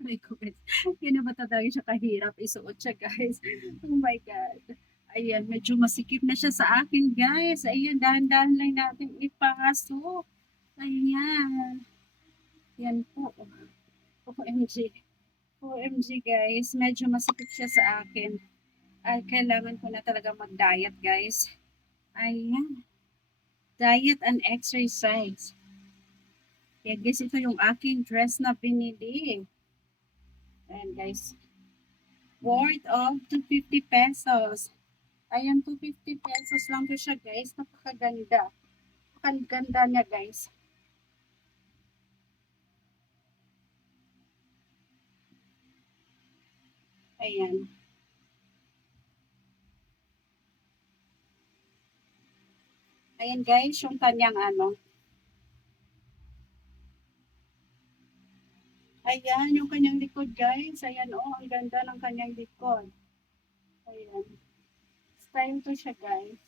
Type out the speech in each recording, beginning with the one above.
My God. Yan na ba talaga siya kahirap isuot siya, guys. Oh my God. Ayan, medyo masikip na siya sa akin, guys. Ayan, dahan-dahan lang natin ipasok. Ayan. Yan po. OMG. OMG, guys. Medyo masikip siya sa akin. Ay, kailangan ko na talaga mag-diet, guys. Ayan. Diet and exercise. Yan, guys. Ito yung aking dress na binili. Ayan, guys. Worth of 250 pesos. Ayan, 250 pesos lang po siya, guys. Napakaganda. Napakaganda niya, guys. Ayan. Ayan, guys, yung kanyang ano. Ayan, yung kanyang likod, guys. Ayan, oh, ang ganda ng kanyang likod. Ayan. Style to siya, guys.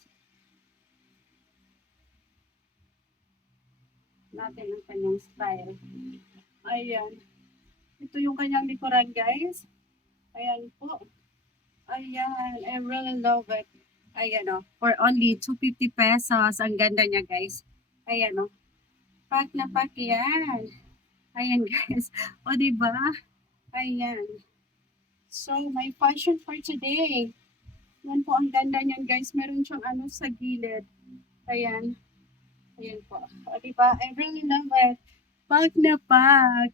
Natin ang kanyang style. Ayan. Ito yung kanyang likuran, guys. Ayan po. Ayan, I really love it. Ayan, oh. For only 250 pesos. Ang ganda niya, guys. Ayan, oh. Pack na pack yan. Ayan, guys. O, diba? Ayan. So, my fashion for today. Yan po, ang ganda niyan, guys. Meron siyang ano sa gilid. Ayan. Ayan po. O, diba? I really love it. Pack na pack.